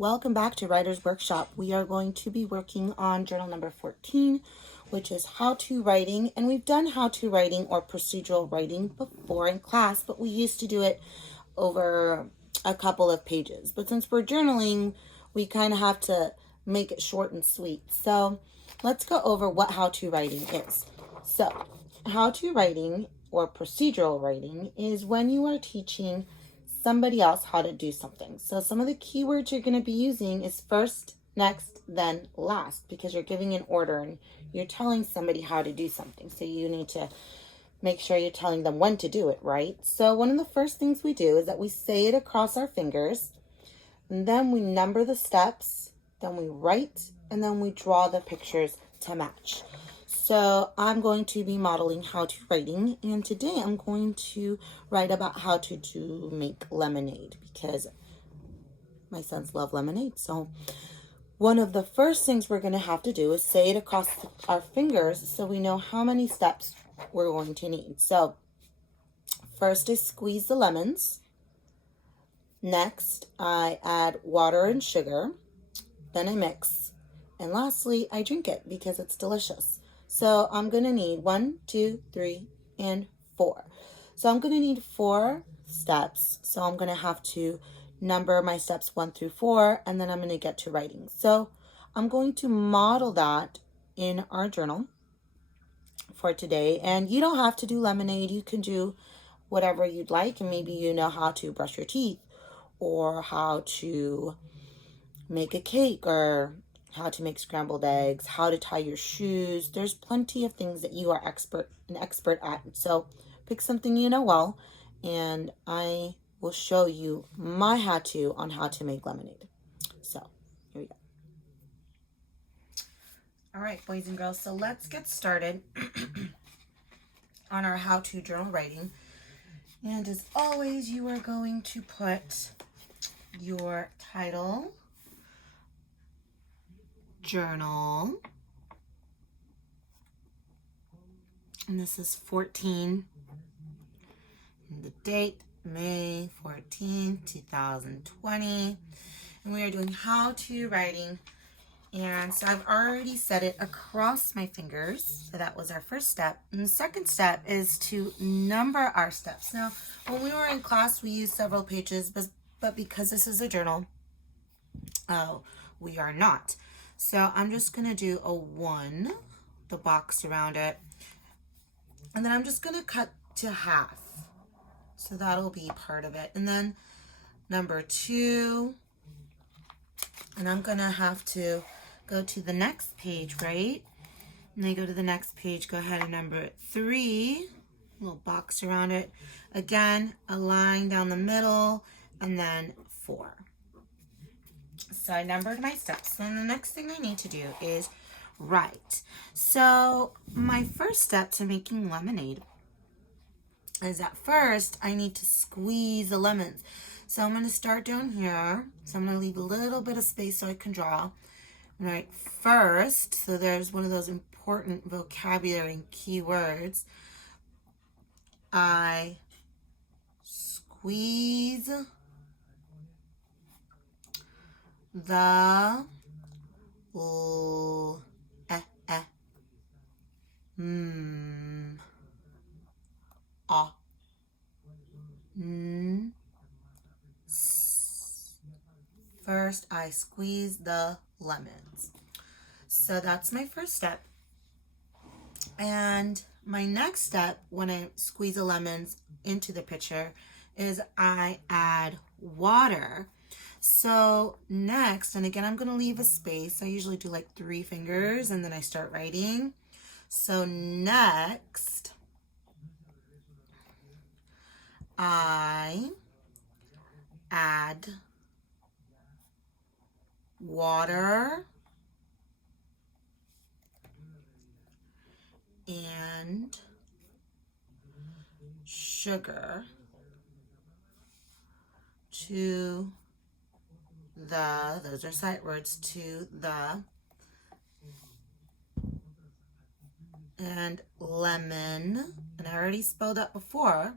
Welcome back to Writer's Workshop. We are going to be working on journal number 14, which is how-to writing. And we've done how-to writing or procedural writing before in class, but we used to do it over a couple of pages. But since we're journaling, we kind of have to make it short and sweet. So let's go over what how-to writing is. So how-to writing or procedural writing is when you are teaching somebody else how to do something. So some of the keywords you're going to be using is first, next, then last, because you're giving an order and you're telling somebody how to do something. So you need to make sure you're telling them when to do it, right? So one of the first things we do is that we say it across our fingers, and then we number the steps, then we write, and then we draw the pictures to match. So I'm going to be modeling how-to writing, and today I'm going to write about how to make lemonade because my sons love lemonade. So one of the first things we're going to have to do is say it across our fingers so we know how many steps we're going to need. So first I squeeze the lemons. Next I add water and sugar. Then I mix. And lastly I drink it because it's delicious. So I'm going to need 1, 2, 3, and 4. So I'm going to need 4 steps. So I'm going to have to number my steps 1 through 4, and then I'm going to get to writing. So I'm going to model that in our journal for today. And you don't have to do lemonade. You can do whatever you'd like. And maybe you know how to brush your teeth or how to make a cake or how to make scrambled eggs, how to tie your shoes. There's plenty of things that you are an expert at. So pick something you know well, and I will show you my how-to on how to make lemonade. So here we go. All right, boys and girls, so let's get started on our how-to journal writing. And as always, you are going to put your title, journal, and this is 14, and the date May 14, 2020, and we are doing how-to writing. And so I've already set it across my fingers, so that was our first step. And the second step is to number our steps. Now when we were in class we used several pages, but because this is a journal, we are not. So I'm just going to do a 1, the box around it, and then I'm just going to cut to half. So that'll be part of it. And then number 2, and I'm going to have to go to the next page, right? And then go to the next page, go ahead and number 3, little box around it. Again, a line down the middle, and then 4. So I numbered my steps. Then the next thing I need to do is write. So my first step to making lemonade is at first I need to squeeze the lemons. So I'm going to start down here. So I'm going to leave a little bit of space so I can draw. And write first. So there's one of those important vocabulary and keywords. I squeeze the First, I squeeze the lemons. So that's my first step. And my next step when I squeeze the lemons into the pitcher is I add water. So next, and again, I'm going to leave a space. I usually do like 3 fingers and then I start writing. So next, I add water and sugar to those are sight words, to the, and lemon, and I already spelled that before,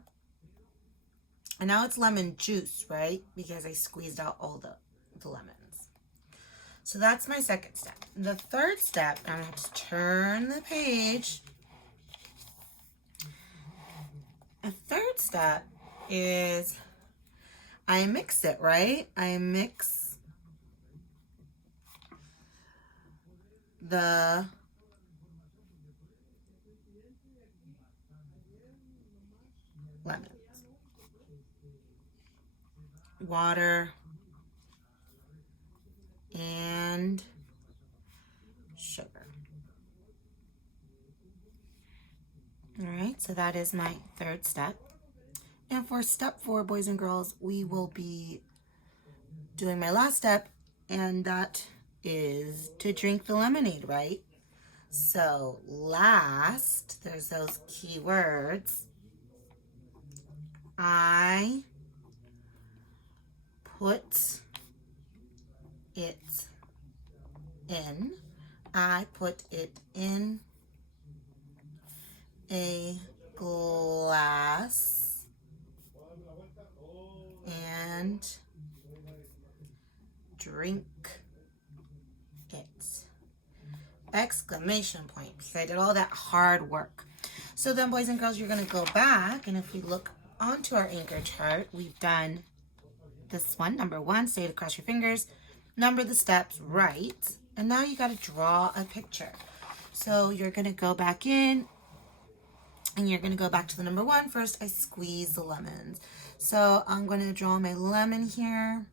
and now it's lemon juice, right? Because I squeezed out all the lemons. So that's my second step. The third step, I'm going to have to turn the page. A third step is I mix it, right? I mix the lemons, water, and sugar. All right, so that is my third step. And for step 4, boys and girls, we will be doing my last step, and that is to drink the lemonade, right? So last, there's those key words. I put it in. I put it in a glass and drink it. Exclamation point, because I did all that hard work. So then, boys and girls, you're going to go back, and if we look onto our anchor chart, we've done this one, number 1, say it across your fingers, number the steps right, and now you got to draw a picture. So you're going to go back in, and you're going to go back to the number 1. First, I squeeze the lemons. So I'm going to draw my lemon here.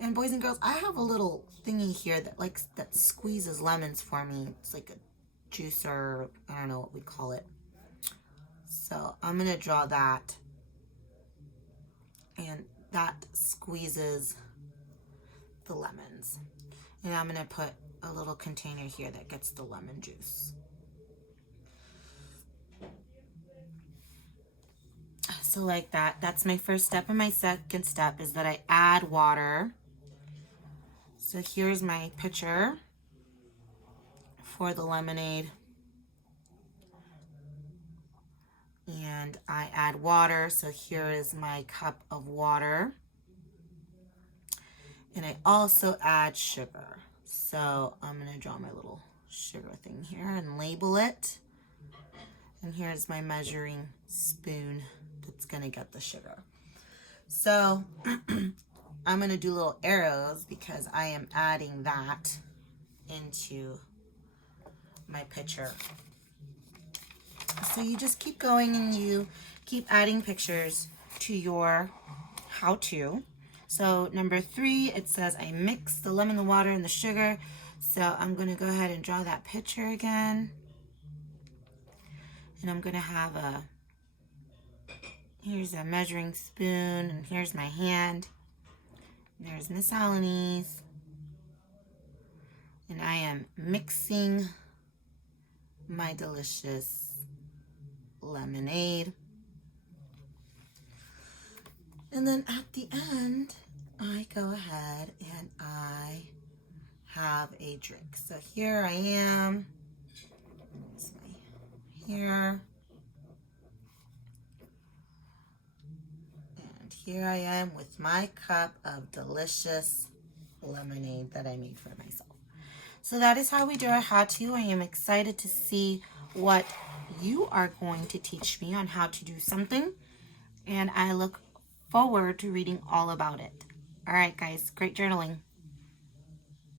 And boys and girls, I have a little thingy here that squeezes lemons for me. It's like a juicer, I don't know what we call it. So I'm going to draw that. And that squeezes the lemons. And I'm going to put a little container here that gets the lemon juice. So like that, that's my first step. And my second step is that I add water. So here's my pitcher for the lemonade. And I add water. So here is my cup of water. And I also add sugar. So I'm going to draw my little sugar thing here and label it. And here's my measuring spoon that's going to get the sugar. So I'm going to do little arrows because I am adding that into my pitcher. So you just keep going and you keep adding pictures to your how-to. So number 3, it says I mix the lemon, the water, and the sugar. So I'm going to go ahead and draw that picture again. And I'm going to have here's a measuring spoon, and here's my hand. There's Miss Alanis. And I am mixing my delicious lemonade. And then at the end, I go ahead and I have a drink. So here I am. That's my here. And here I am with my cup of delicious lemonade that I made for myself. So that is how we do our how-to. I am excited to see what you are going to teach me on how to do something. And I look forward to reading all about it. All right, guys, great journaling.